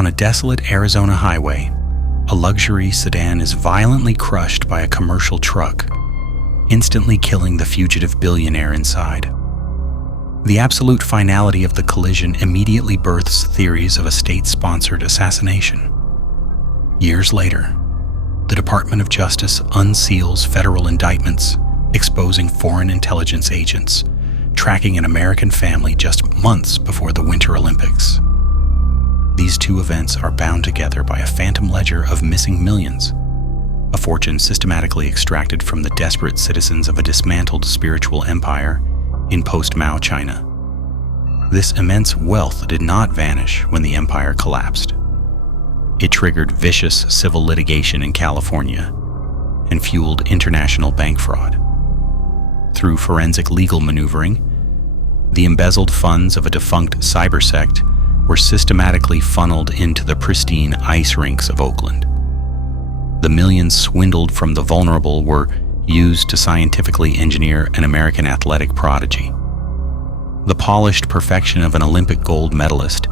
On a desolate Arizona highway, a luxury sedan is violently crushed by a commercial truck, instantly killing the fugitive billionaire inside. The absolute finality of the collision immediately births theories of a state-sponsored assassination. Years later, the Department of Justice unseals federal indictments exposing foreign intelligence agents tracking an American family just months before the Winter Olympics. These two events are bound together by a phantom ledger of missing millions, a fortune systematically extracted from the desperate citizens of a dismantled spiritual empire in post-Mao China. This immense wealth did not vanish when the empire collapsed. It triggered vicious civil litigation in California and fueled international bank fraud. Through forensic legal maneuvering, the embezzled funds of a defunct cyber sect were systematically funneled into the pristine ice rinks of Oakland. The millions swindled from the vulnerable were used to scientifically engineer an American athletic prodigy. The polished perfection of an Olympic gold medalist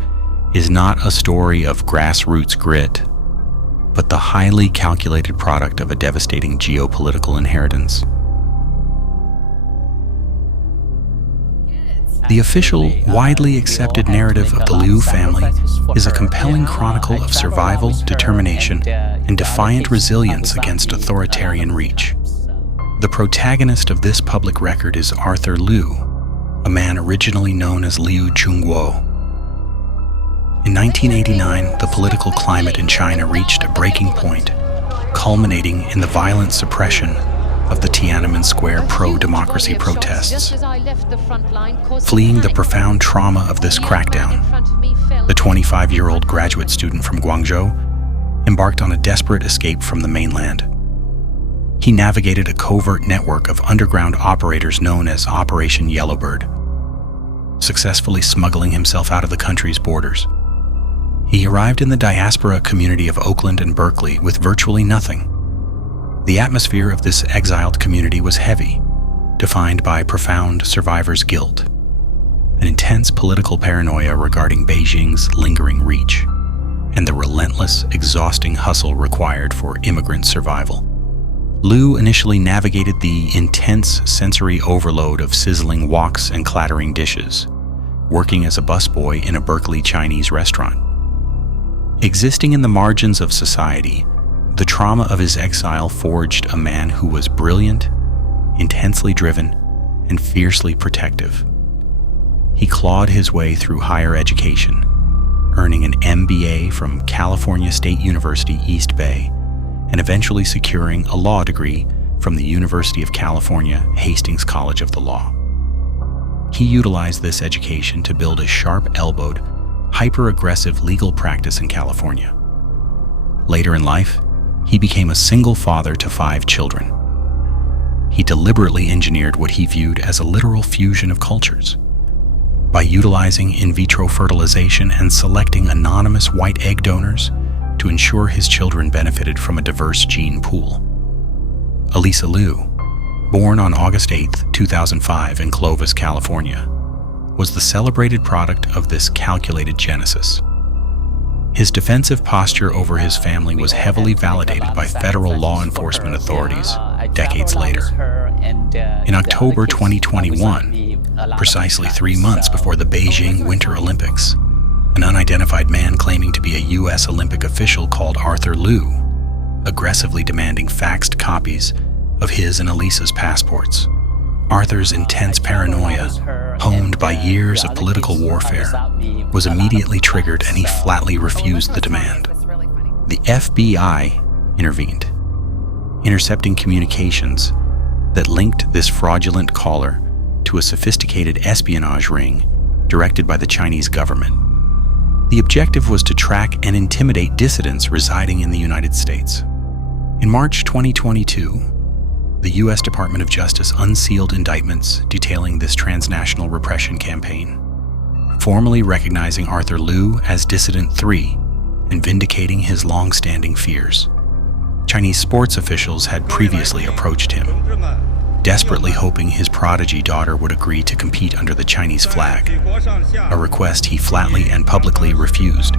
is not a story of grassroots grit, but the highly calculated product of a devastating geopolitical inheritance. The official, widely accepted narrative of the Liu family is a compelling chronicle of survival, determination, and defiant resilience against authoritarian reach. The protagonist of this public record is Arthur Liu, a man originally known as Liu Chungguo. In 1989, the political climate in China reached a breaking point, culminating in the violent suppression of the Tiananmen Square pro-democracy protests. Fleeing the profound trauma of this crackdown, the 25-year-old graduate student from Guangzhou embarked on a desperate escape from the mainland. He navigated a covert network of underground operators known as Operation Yellowbird, successfully smuggling himself out of the country's borders. He arrived in the diaspora community of Oakland and Berkeley with virtually nothing. The atmosphere of this exiled community was heavy, defined by profound survivor's guilt, an intense political paranoia regarding Beijing's lingering reach, and the relentless, exhausting hustle required for immigrant survival. Liu initially navigated the intense sensory overload of sizzling woks and clattering dishes, working as a busboy in a Berkeley Chinese restaurant. Existing in the margins of society, the trauma of his exile forged a man who was brilliant, intensely driven, and fiercely protective. He clawed his way through higher education, earning an MBA from California State University, East Bay, and eventually securing a law degree from the University of California, Hastings College of the Law. He utilized this education to build a sharp-elbowed, hyper-aggressive legal practice in California. Later in life, he became a single father to 5 children. He deliberately engineered what he viewed as a literal fusion of cultures. By utilizing in vitro fertilization and selecting anonymous white egg donors to ensure his children benefited from a diverse gene pool. Alysa Liu, born on August 8, 2005 in Clovis, California, was the celebrated product of this calculated genesis. His defensive posture over his family was heavily validated by federal law enforcement authorities decades later. In October 2021, precisely 3 months before the Beijing Winter Olympics, an unidentified man claiming to be a U.S. Olympic official called Arthur Liu, aggressively demanding faxed copies of his and Alysa's passports. Arthur's intense paranoia, honed by years of political warfare, was immediately triggered and he flatly refused the demand. The FBI intervened, intercepting communications that linked this fraudulent caller to a sophisticated espionage ring directed by the Chinese government. The objective was to track and intimidate dissidents residing in the United States. In March 2022, the U.S. Department of Justice unsealed indictments detailing this transnational repression campaign, formally recognizing Arthur Liu as Dissident 3 and vindicating his long-standing fears. Chinese sports officials had previously approached him, desperately hoping his prodigy daughter would agree to compete under the Chinese flag, a request he flatly and publicly refused.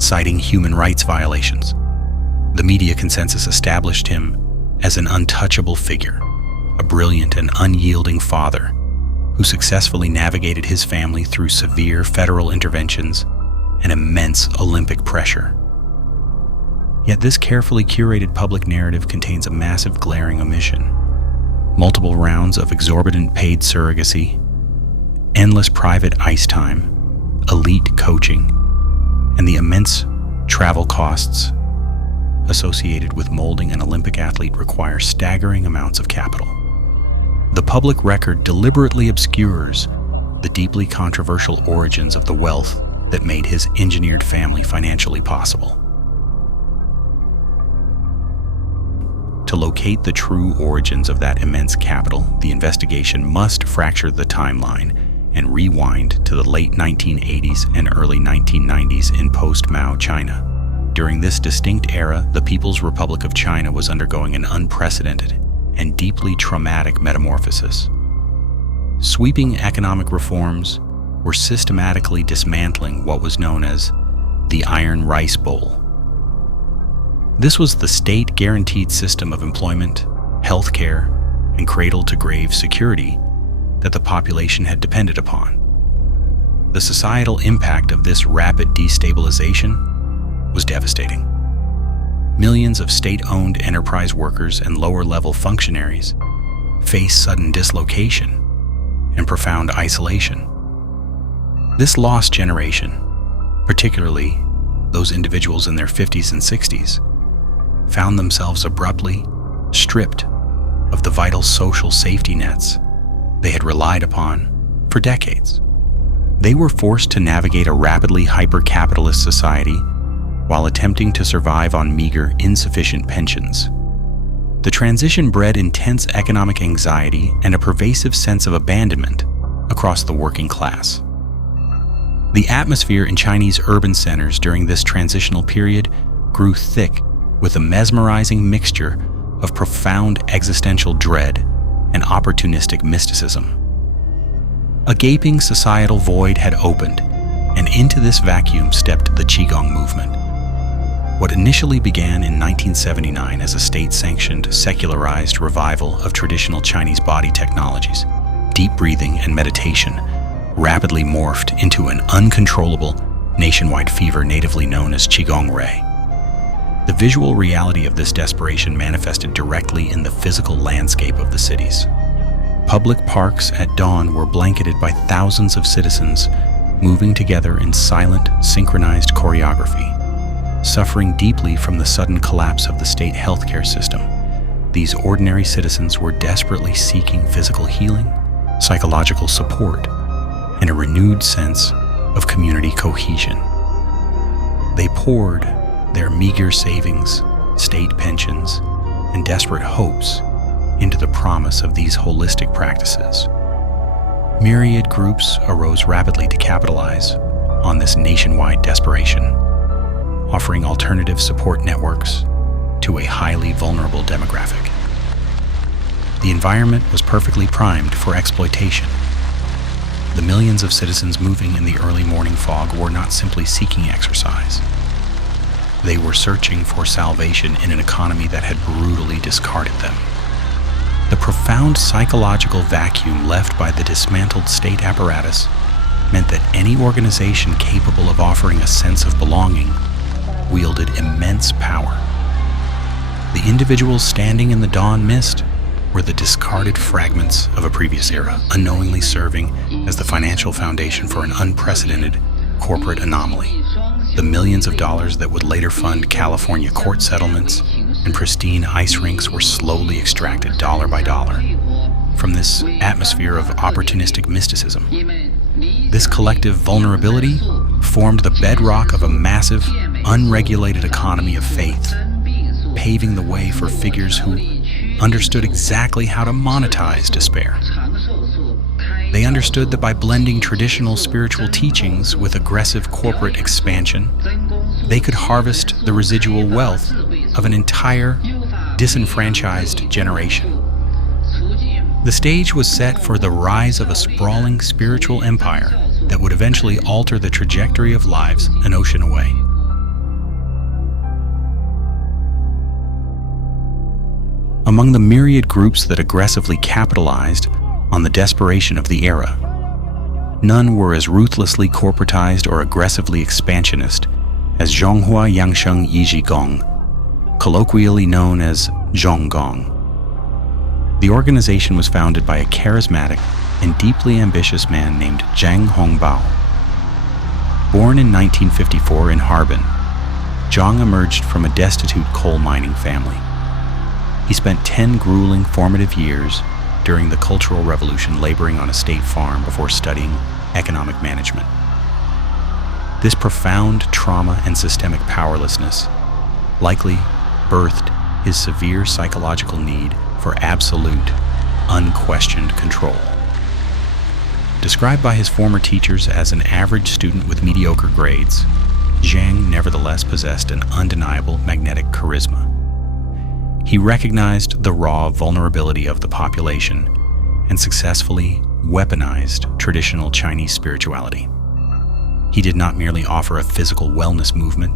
citing human rights violations. The media consensus established him as an untouchable figure, a brilliant and unyielding father who successfully navigated his family through severe federal interventions and immense Olympic pressure. Yet this carefully curated public narrative contains a massive glaring omission. Multiple rounds of exorbitant paid surrogacy, endless private ice time, elite coaching, and the immense travel costs associated with molding an Olympic athlete require staggering amounts of capital. The public record deliberately obscures the deeply controversial origins of the wealth that made his engineered family financially possible. To locate the true origins of that immense capital, the investigation must fracture the timeline and rewind to the late 1980s and early 1990s in post-Mao China. During this distinct era, the People's Republic of China was undergoing an unprecedented and deeply traumatic metamorphosis. Sweeping economic reforms were systematically dismantling what was known as the Iron Rice Bowl. This was the state-guaranteed system of employment, healthcare, and cradle-to-grave security that the population had depended upon. The societal impact of this rapid destabilization was devastating. Millions of state-owned enterprise workers and lower-level functionaries faced sudden dislocation and profound isolation. This lost generation, particularly those individuals in their 50s and 60s, found themselves abruptly stripped of the vital social safety nets they had relied upon for decades. They were forced to navigate a rapidly hyper-capitalist society while attempting to survive on meager, insufficient pensions. The transition bred intense economic anxiety and a pervasive sense of abandonment across the working class. The atmosphere in Chinese urban centers during this transitional period grew thick with a mesmerizing mixture of profound existential dread and opportunistic mysticism. A gaping societal void had opened, and into this vacuum stepped the Qigong movement. What initially began in 1979 as a state-sanctioned, secularized revival of traditional Chinese body technologies, deep breathing and meditation rapidly morphed into an uncontrollable, nationwide fever natively known as Qigong Ray. The visual reality of this desperation manifested directly in the physical landscape of the cities. Public parks at dawn were blanketed by thousands of citizens moving together in silent, synchronized choreography. Suffering deeply from the sudden collapse of the state healthcare system, these ordinary citizens were desperately seeking physical healing, psychological support, and a renewed sense of community cohesion. They poured their meager savings, state pensions, and desperate hopes into the promise of these holistic practices. Myriad groups arose rapidly to capitalize on this nationwide desperation, offering alternative support networks to a highly vulnerable demographic. The environment was perfectly primed for exploitation. The millions of citizens moving in the early morning fog were not simply seeking exercise. They were searching for salvation in an economy that had brutally discarded them. The profound psychological vacuum left by the dismantled state apparatus meant that any organization capable of offering a sense of belonging wielded immense power. The individuals standing in the dawn mist were the discarded fragments of a previous era, unknowingly serving as the financial foundation for an unprecedented corporate anomaly. The millions of dollars that would later fund California court settlements and pristine ice rinks were slowly extracted dollar by dollar from this atmosphere of opportunistic mysticism. This collective vulnerability formed the bedrock of a massive, unregulated economy of faith, paving the way for figures who understood exactly how to monetize despair. They understood that by blending traditional spiritual teachings with aggressive corporate expansion, they could harvest the residual wealth of an entire disenfranchised generation. The stage was set for the rise of a sprawling spiritual empire that would eventually alter the trajectory of lives an ocean away. Among the myriad groups that aggressively capitalized on the desperation of the era, none were as ruthlessly corporatized or aggressively expansionist as Zhonghua Yangsheng Yizhi Gong, colloquially known as Zhonggong. The organization was founded by a charismatic and deeply ambitious man named Zhang Hongbao. Born in 1954 in Harbin, Zhang emerged from a destitute coal mining family. He spent 10 grueling formative years during the Cultural Revolution laboring on a state farm before studying economic management. This profound trauma and systemic powerlessness likely birthed his severe psychological need for absolute, unquestioned control. Described by his former teachers as an average student with mediocre grades, Zhang nevertheless possessed an undeniable magnetic charisma. He recognized the raw vulnerability of the population and successfully weaponized traditional Chinese spirituality. He did not merely offer a physical wellness movement,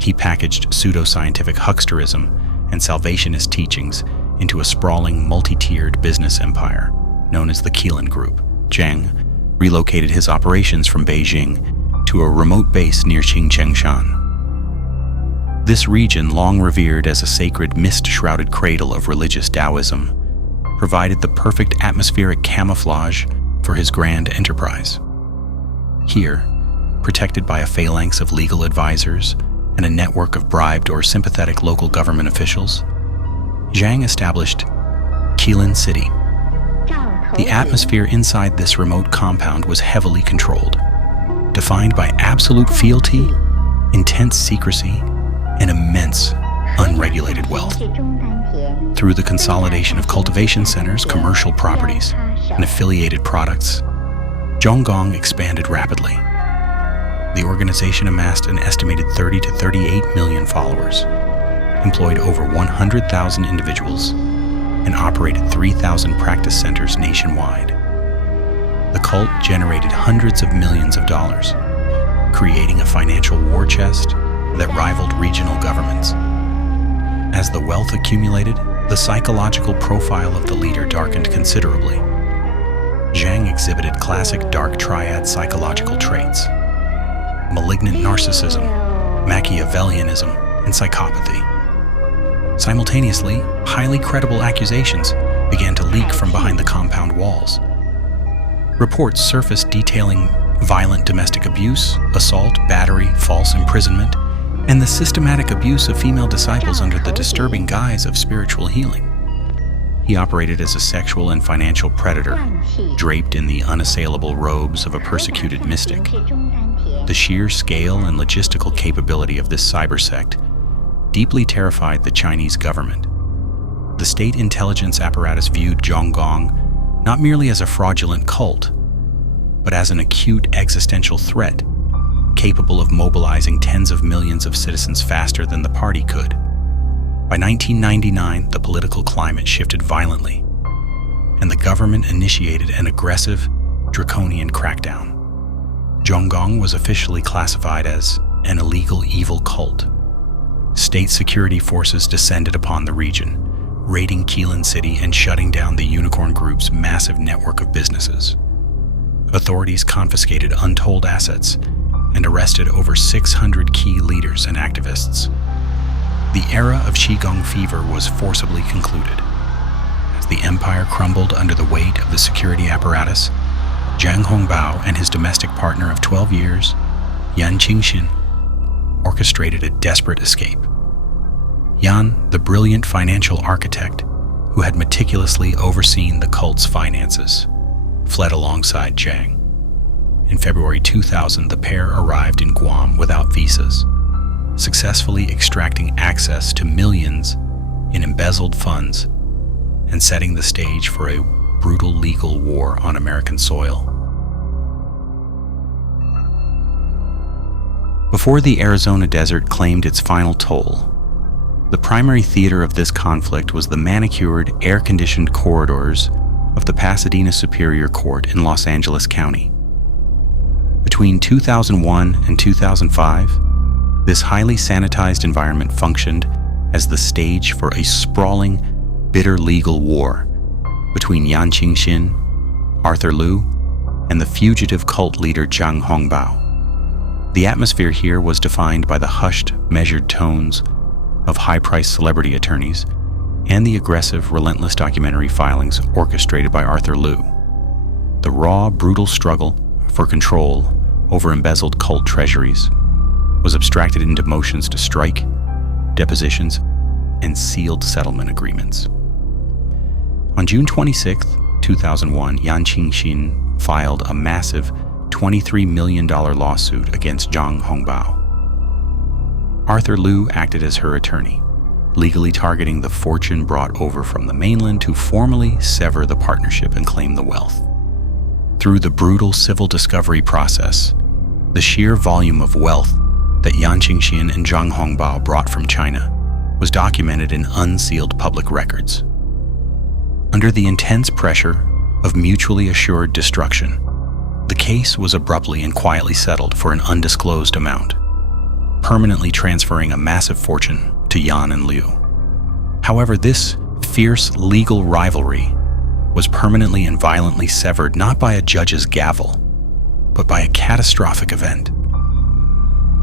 he packaged pseudoscientific hucksterism and salvationist teachings into a sprawling, multi-tiered business empire known as the Keelan Group. Zhang relocated his operations from Beijing to a remote base near Qingchengshan. This region, long revered as a sacred mist-shrouded cradle of religious Taoism, provided the perfect atmospheric camouflage for his grand enterprise. Here, protected by a phalanx of legal advisors and a network of bribed or sympathetic local government officials, Zhang established Keelan City. The atmosphere inside this remote compound was heavily controlled, defined by absolute fealty, intense secrecy, and immense, unregulated wealth. Through the consolidation of cultivation centers, commercial properties, and affiliated products, Zhonggong expanded rapidly. The organization amassed an estimated 30 to 38 million followers, employed over 100,000 individuals, and operated 3,000 practice centers nationwide. The cult generated hundreds of millions of dollars, creating a financial war chest that rivaled regional governments. As the wealth accumulated, the psychological profile of the leader darkened considerably. Zhang exhibited classic dark triad psychological traits: malignant narcissism, Machiavellianism, and psychopathy. Simultaneously, highly credible accusations began to leak from behind the compound walls. Reports surfaced detailing violent domestic abuse, assault, battery, false imprisonment, and the systematic abuse of female disciples under the disturbing guise of spiritual healing. He operated as a sexual and financial predator, draped in the unassailable robes of a persecuted mystic. The sheer scale and logistical capability of this cyber sect deeply terrified the Chinese government. The state intelligence apparatus viewed Zhonggong not merely as a fraudulent cult, but as an acute existential threat, capable of mobilizing tens of millions of citizens faster than the party could. By 1999, the political climate shifted violently, and the government initiated an aggressive, draconian crackdown. Zhonggong was officially classified as an illegal evil cult. State security forces descended upon the region, raiding Keelan City and shutting down the Unicorn Group's massive network of businesses. Authorities confiscated untold assets and arrested over 600 key leaders and activists. The era of Qigong fever was forcibly concluded. As the empire crumbled under the weight of the security apparatus, Zhang Hongbao and his domestic partner of 12 years, Yan Qingxin, orchestrated a desperate escape. Yan, the brilliant financial architect who had meticulously overseen the cult's finances, fled alongside Zhang. In February 2000, the pair arrived in Guam without visas, successfully extracting access to millions in embezzled funds and setting the stage for a brutal legal war on American soil. Before the Arizona desert claimed its final toll, the primary theater of this conflict was the manicured, air-conditioned corridors of the Pasadena Superior Court in Los Angeles County. Between 2001 and 2005, this highly sanitized environment functioned as the stage for a sprawling, bitter legal war between Yan Qingxin, Arthur Liu, and the fugitive cult leader Zhang Hongbao. The atmosphere here was defined by the hushed, measured tones of high-priced celebrity attorneys and the aggressive, relentless documentary filings orchestrated by Arthur Liu. The raw, brutal struggle for control over embezzled cult treasuries was abstracted into motions to strike, depositions, and sealed settlement agreements. On June 26, 2001, Yan Qingxin filed a massive $23 million lawsuit against Zhang Hongbao. Arthur Liu acted as her attorney, legally targeting the fortune brought over from the mainland to formally sever the partnership and claim the wealth. Through the brutal civil discovery process, the sheer volume of wealth that Yan Qingxin and Zhang Hongbao brought from China was documented in unsealed public records. Under the intense pressure of mutually assured destruction, the case was abruptly and quietly settled for an undisclosed amount, permanently transferring a massive fortune to Yan and Liu. However, this fierce legal rivalry was permanently and violently severed not by a judge's gavel, but by a catastrophic event.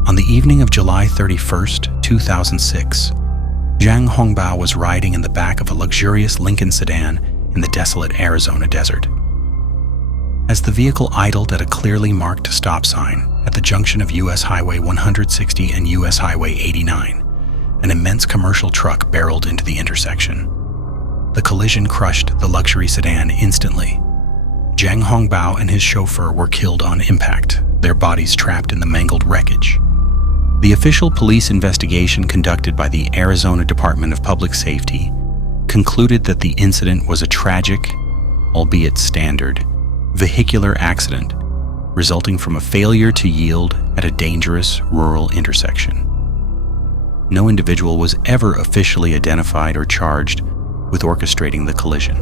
On the evening of July 31st, 2006, Zhang Hongbao was riding in the back of a luxurious Lincoln sedan in the desolate Arizona desert. As the vehicle idled at a clearly marked stop sign at the junction of U.S. Highway 160 and U.S. Highway 89, an immense commercial truck barreled into the intersection. The collision crushed the luxury sedan instantly. Zhang Hongbao and his chauffeur were killed on impact, their bodies trapped in the mangled wreckage. The official police investigation conducted by the Arizona Department of Public Safety concluded that the incident was a tragic, albeit standard, vehicular accident resulting from a failure to yield at a dangerous rural intersection. No individual was ever officially identified or charged with orchestrating the collision.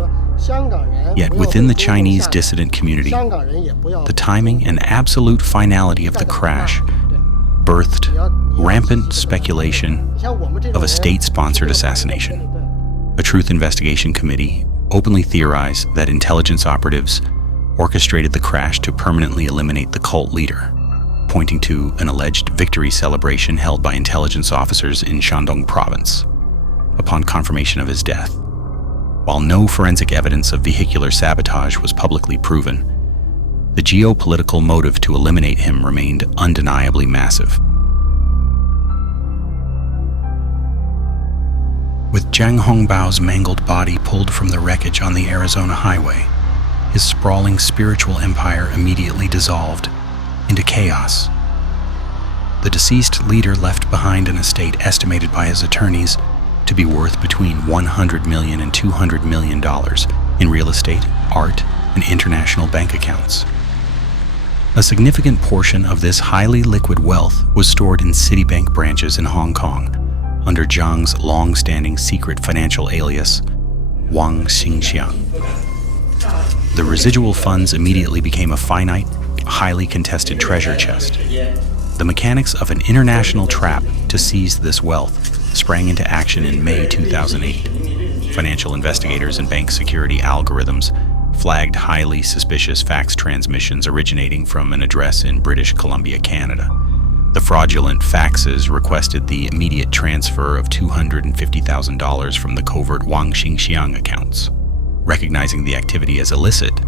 Yet within the Chinese dissident community, the timing and absolute finality of the crash birthed rampant speculation of a state-sponsored assassination. A truth investigation committee openly theorized that intelligence operatives orchestrated the crash to permanently eliminate the cult leader, pointing to an alleged victory celebration held by intelligence officers in Shandong province upon confirmation of his death. While no forensic evidence of vehicular sabotage was publicly proven, the geopolitical motive to eliminate him remained undeniably massive. With Zhang Hongbao's mangled body pulled from the wreckage on the Arizona highway, his sprawling spiritual empire immediately dissolved into chaos. The deceased leader left behind an estate estimated by his attorneys to be worth between $100 million and $200 million in real estate, art, and international bank accounts. A significant portion of this highly liquid wealth was stored in Citibank branches in Hong Kong under Zhang's long-standing secret financial alias, Wang Xingxiang. The residual funds immediately became a finite, highly contested treasure chest. The mechanics of an international trap to seize this wealth sprang into action in May 2008. Financial investigators and bank security algorithms flagged highly suspicious fax transmissions originating from an address in British Columbia, Canada. The fraudulent faxes requested the immediate transfer of $250,000 from the covert Wang Xingxiang accounts. Recognizing the activity as illicit,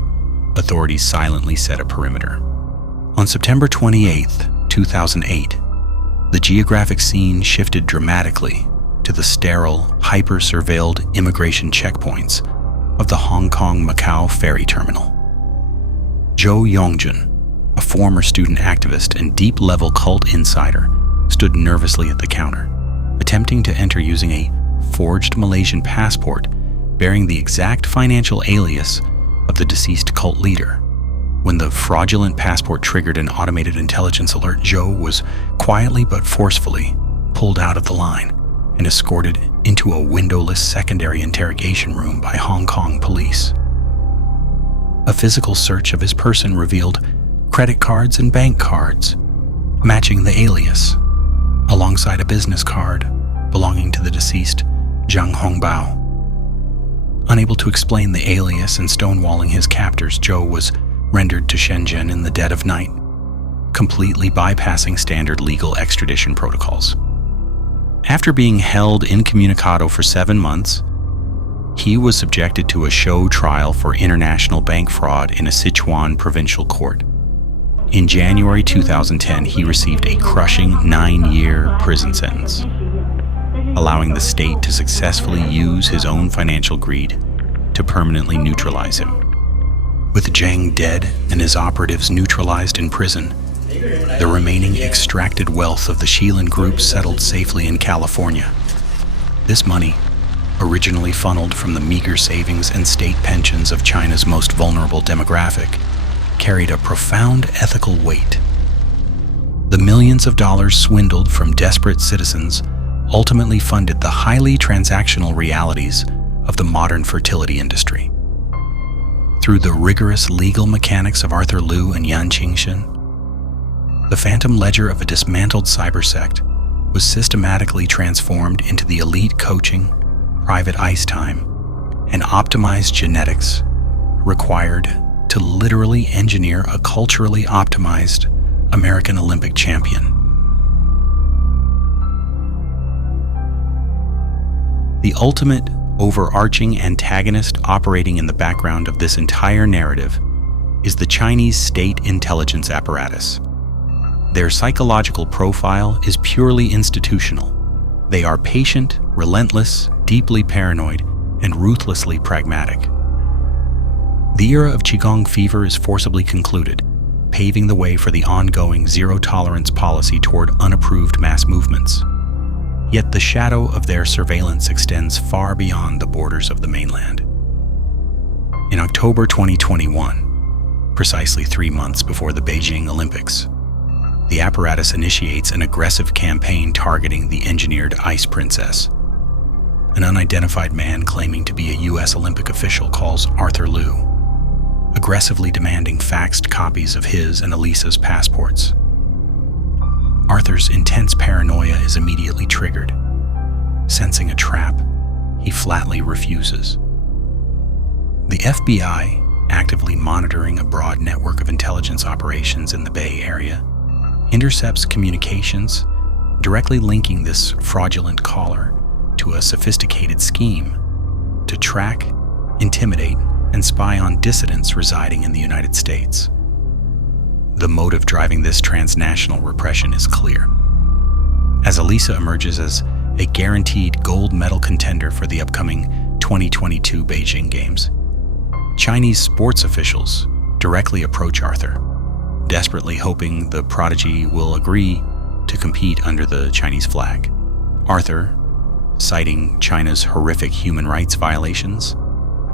authorities silently set a perimeter. On September 28, 2008, the geographic scene shifted dramatically to the sterile, hyper-surveilled immigration checkpoints of the Hong Kong-Macau ferry terminal. Zhou Yongjun, a former student activist and deep-level cult insider, stood nervously at the counter, attempting to enter using a forged Malaysian passport bearing the exact financial alias of the deceased cult leader. When the fraudulent passport triggered an automated intelligence alert, Zhou was quietly but forcefully pulled out of the line and escorted into a windowless secondary interrogation room by Hong Kong police. A physical search of his person revealed credit cards and bank cards matching the alias, alongside a business card belonging to the deceased Zhang Hongbao. Unable to explain the alias and stonewalling his captors, Zhou was rendered to Shenzhen in the dead of night, completely bypassing standard legal extradition protocols. After being held incommunicado for 7 months, he was subjected to a show trial for international bank fraud in a Sichuan provincial court. In January 2010, he received a crushing 9-year prison sentence, allowing the state to successfully use his own financial greed to permanently neutralize him. With Zhang dead and his operatives neutralized in prison, the remaining extracted wealth of the Shilin Group settled safely in California. This money, originally funneled from the meager savings and state pensions of China's most vulnerable demographic, carried a profound ethical weight. The millions of dollars swindled from desperate citizens ultimately funded the highly transactional realities of the modern fertility industry. Through the rigorous legal mechanics of Arthur Liu and Yan Qingshan, the phantom ledger of a dismantled cyber sect was systematically transformed into the elite coaching, private ice time, and optimized genetics required to literally engineer a culturally optimized American Olympic champion. The ultimate overarching antagonist operating in the background of this entire narrative is the Chinese state intelligence apparatus. Their psychological profile is purely institutional. They are patient, relentless, deeply paranoid, and ruthlessly pragmatic. The era of Qigong fever is forcibly concluded, paving the way for the ongoing zero-tolerance policy toward unapproved mass movements. Yet the shadow of their surveillance extends far beyond the borders of the mainland. In October 2021, precisely 3 months before the Beijing Olympics, the apparatus initiates an aggressive campaign targeting the engineered Ice Princess. An unidentified man claiming to be a U.S. Olympic official calls Arthur Liu, aggressively demanding faxed copies of his and Alysa's passports. Arthur's intense paranoia is immediately triggered. Sensing a trap, he flatly refuses. The FBI, actively monitoring a broad network of intelligence operations in the Bay Area, intercepts communications directly linking this fraudulent caller to a sophisticated scheme to track, intimidate, and spy on dissidents residing in the United States. The motive driving this transnational repression is clear. As Alysa emerges as a guaranteed gold medal contender for the upcoming 2022 Beijing Games, Chinese sports officials directly approach Arthur, desperately hoping the prodigy will agree to compete under the Chinese flag. Arthur, citing China's horrific human rights violations,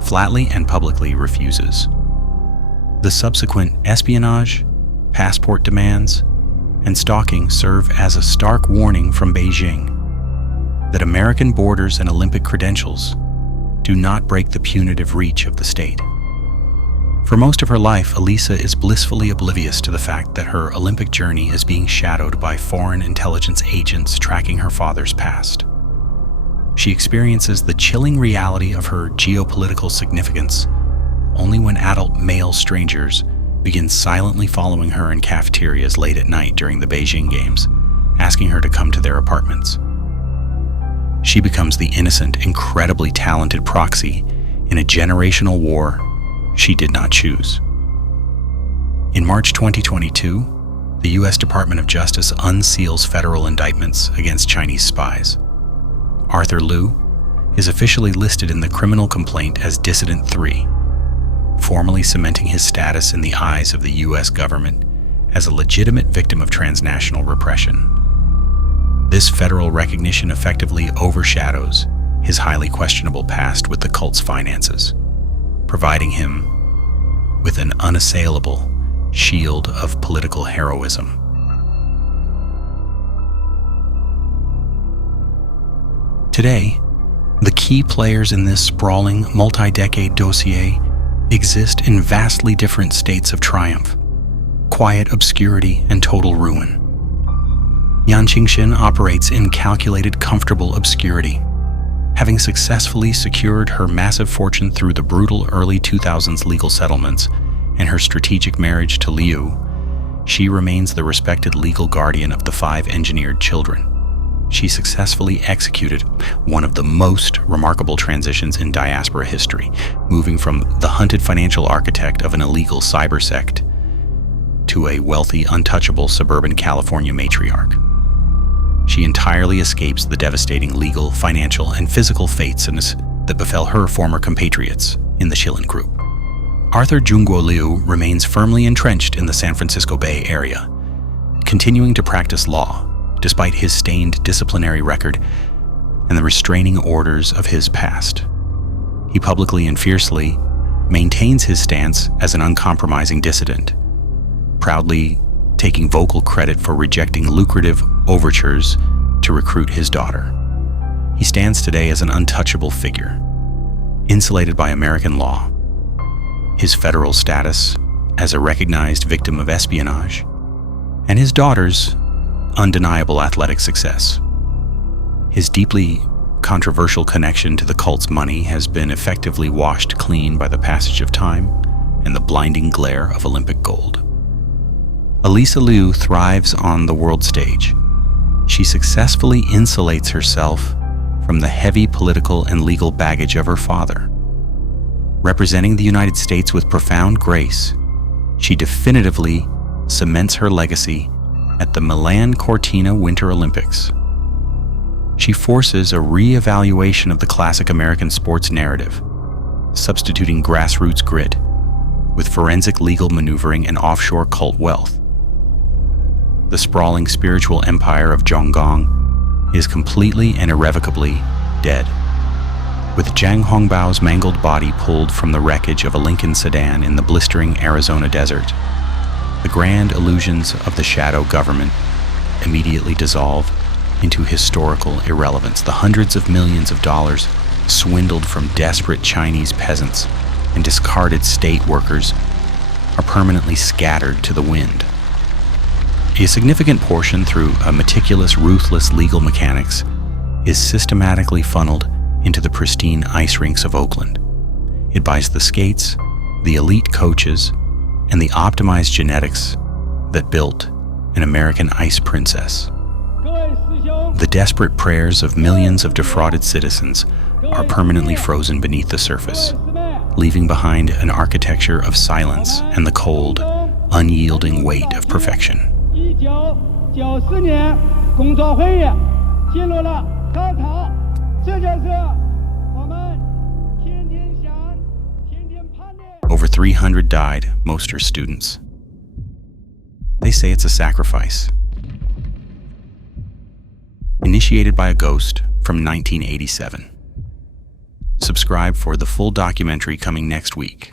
flatly and publicly refuses. The subsequent espionage, passport demands, and stalking serve as a stark warning from Beijing that American borders and Olympic credentials do not break the punitive reach of the state. For most of her life, Alysa is blissfully oblivious to the fact that her Olympic journey is being shadowed by foreign intelligence agents tracking her father's past. She experiences the chilling reality of her geopolitical significance only when adult male strangers begin silently following her in cafeterias late at night during the Beijing Games, asking her to come to their apartments. She becomes the innocent, incredibly talented proxy in a generational war she did not choose. In March 2022, the U.S. Department of Justice unseals federal indictments against Chinese spies. Arthur Liu is officially listed in the criminal complaint as Dissident 3, formally cementing his status in the eyes of the U.S. government as a legitimate victim of transnational repression. This federal recognition effectively overshadows his highly questionable past with the cult's finances, providing him with an unassailable shield of political heroism. Today, the key players in this sprawling, multi-decade dossier exist in vastly different states of triumph, quiet obscurity, and total ruin. Yan Qingshan operates in calculated, comfortable obscurity, Having successfully secured her massive fortune through the brutal early 2000s legal settlements and her strategic marriage to Liu, she remains the respected legal guardian of the 5 engineered children. She successfully executed one of the most remarkable transitions in diaspora history, moving from the hunted financial architect of an illegal cyber sect to a wealthy, untouchable suburban California matriarch. She entirely escapes the devastating legal, financial, and physical fates that befell her former compatriots in the Shilin Group. Arthur Liu remains firmly entrenched in the San Francisco Bay Area, continuing to practice law despite his stained disciplinary record and the restraining orders of his past. He publicly and fiercely maintains his stance as an uncompromising dissident, proudly taking vocal credit for rejecting lucrative overtures to recruit his daughter. He stands today as an untouchable figure, insulated by American law, his federal status as a recognized victim of espionage, and his daughter's undeniable athletic success. His deeply controversial connection to the cult's money has been effectively washed clean by the passage of time and the blinding glare of Olympic gold. Alysa Liu thrives on the world stage. She successfully insulates herself from the heavy political and legal baggage of her father. Representing the United States with profound grace, she definitively cements her legacy at the Milan-Cortina Winter Olympics. She forces a re-evaluation of the classic American sports narrative, substituting grassroots grit with forensic legal maneuvering and offshore cult wealth. The sprawling spiritual empire of Zhonggong is completely and irrevocably dead, with Zhang Hongbao's mangled body pulled from the wreckage of a Lincoln sedan in the blistering Arizona desert. The grand illusions of the shadow government immediately dissolve into historical irrelevance. The hundreds of millions of dollars swindled from desperate Chinese peasants and discarded state workers are permanently scattered to the wind. A significant portion, through a meticulous, ruthless legal mechanics, is systematically funneled into the pristine ice rinks of Oakland. It buys the skates, the elite coaches, and the optimized genetics that built an American ice princess. The desperate prayers of millions of defrauded citizens are permanently frozen beneath the surface, leaving behind an architecture of silence and the cold, unyielding weight of perfection. Over 300 died, most are students. They say it's a sacrifice. Initiated by a ghost from 1987. Subscribe for the full documentary coming next week.